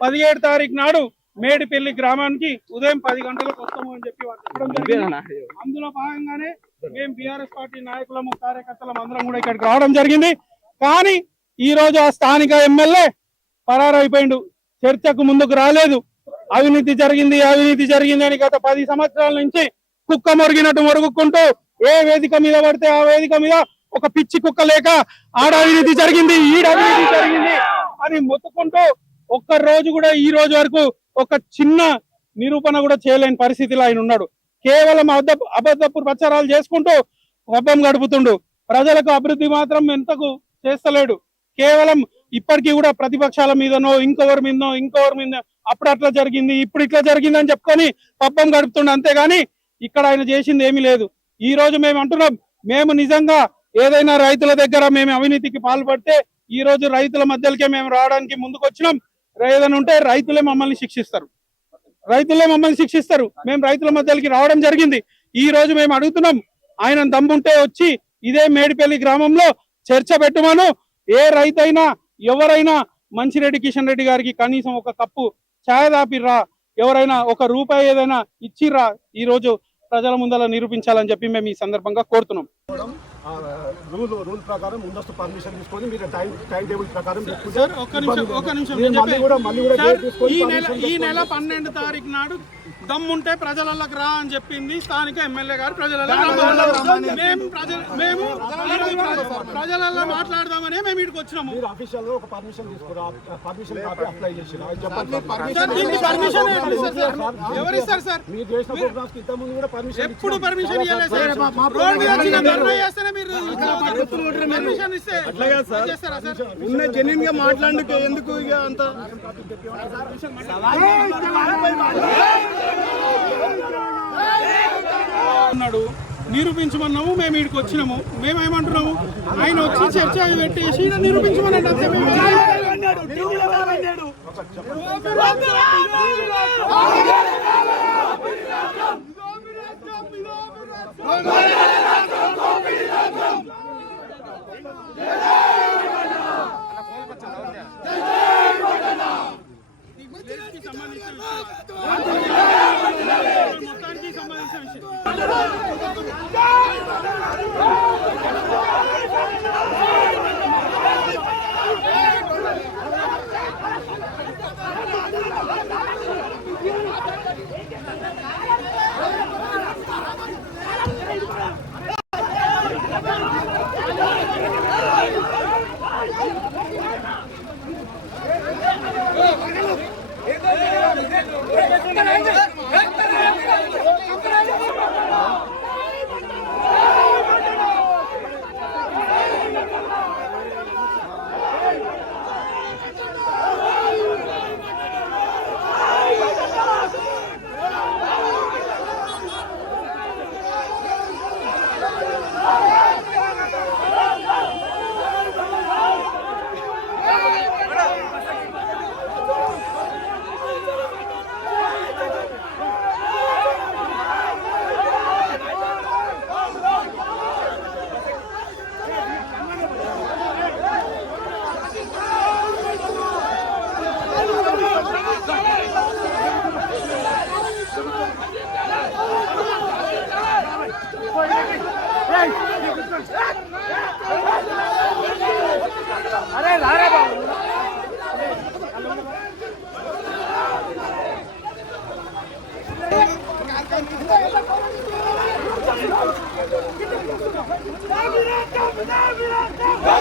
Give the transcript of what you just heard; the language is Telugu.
17 తారీఖు నాడు మేడిపల్లి గ్రామానికి ఉదయం 10 గంటలకు వస్తాము అని చెప్పి చెప్పడం జరిగింది. అందులో భాగంగానే మేము బీఆర్ఎస్ పార్టీ నాయకులము కార్యకర్తలం అందరం కూడా ఇక్కడికి రావడం జరిగింది. కానీ ఈ రోజు ఆ స్థానిక ఎమ్మెల్యే పరారైపోయిండు, చర్చకు ముందుకు రాలేదు. అవినీతి జరిగింది అని గత 10 సంవత్సరాల నుంచి కుక్క మొరిగినట్టు మొరుగుకుంటూ ఏ వేదిక మీద పడితే ఆ వేదిక మీద ఒక పిచ్చి కుక్క లేక ఆడ అవినీతి జరిగింది, ఈడ అవినీతి జరిగింది అని మొత్తుకుంటూ ఒక్క రోజు కూడా ఈ రోజు వరకు ఒక చిన్న నిరూపణ కూడా చేయలేని పరిస్థితిలో ఆయన ఉన్నాడు. కేవలం అబద్ధపు ప్రచారాలు చేసుకుంటూ పబ్బం గడుపుతుండు. ప్రజలకు అభివృద్ధి మాత్రం ఎంతకు చేస్తలేడు. కేవలం ఇప్పటికీ కూడా ప్రతిపక్షాల మీదనో ఇంకొవరి మీద అప్పుడు అట్లా జరిగింది ఇప్పుడు ఇట్లా జరిగింది అని చెప్పుకొని పబ్బం గడుపుతుండు. అంతేగాని ఇక్కడ ఆయన చేసింది ఏమీ లేదు. ఈ రోజు మేము అంటున్నాం, మేము నిజంగా ఏదైనా రైతుల దగ్గర మేము అవినీతికి పాల్పడితే ఈ రోజు రైతుల మధ్యలోకే మేము రావడానికి ముందుకు వచ్చినాం. ఏదైనా ఉంటే రైతులే మమ్మల్ని శిక్షిస్తారు. మేము రైతుల మధ్యలోకి రావడం జరిగింది. ఈ రోజు మేము అడుగుతున్నాం, ఆయన దమ్ముంటే వచ్చి ఇదే మేడిపల్లి గ్రామంలో చర్చ పెట్టమను. ఏ రైతైనా ఎవరైనా మంచిరెడ్డి కిషన్ రెడ్డి గారికి కనీసం ఒక కప్పు ఛాయ్ దాపిర్రా, ఎవరైనా ఒక రూపాయి ఏదైనా ఇచ్చిర్రా, ఈ రోజు ప్రజల ముందర నిరూపించాలని చెప్పి మేము ఈ సందర్భంగా కోరుతున్నాం. రూల్ ప్రకారం ముందస్తు పర్మిషన్ తీసుకొని మీరు టైం టేబుల్ ప్రకారం ఈ నెల 12 తారీఖు నాడు దమ్ముంటే ప్రజలకు రా అని చెప్పింది స్థానిక ఎమ్మెల్యే గారు. మేము ప్రజలలో మాట్లాడదామని మేము ఇక్కడికి వచ్చినాము. అఫీషియల్ ఒక పర్మిషన్ తీసుకురా, పర్మిషన్ అప్లై చేసి ఎవరిస్తారు సార్? మీరు చేసిన ప్రోగ్రామ్స్ కి ఇంతకుముందు కూడా పర్మిషన్ ఎప్పుడు పర్మిషన్ ఇవ్వలేదు సార్. రోడ్ మీద చిన్న ధర్నా చేస్తేనే మీరు పర్మిషన్ ఇస్తే అట్లాగా సార్ ఉన్న జెన్యూన్ గా మాట్లాడడానికి ఎందుకు ఇక అంత అన్నాడు. నిరూపించమన్నాము, మేము ఇక్కడికి వచ్చినాము. మేమేమంటున్నాము, ఆయన వచ్చి చర్చ పెట్టేసి నిరూపించమని మొత్తానికి సంబంధించిన విషయం. Davirenka!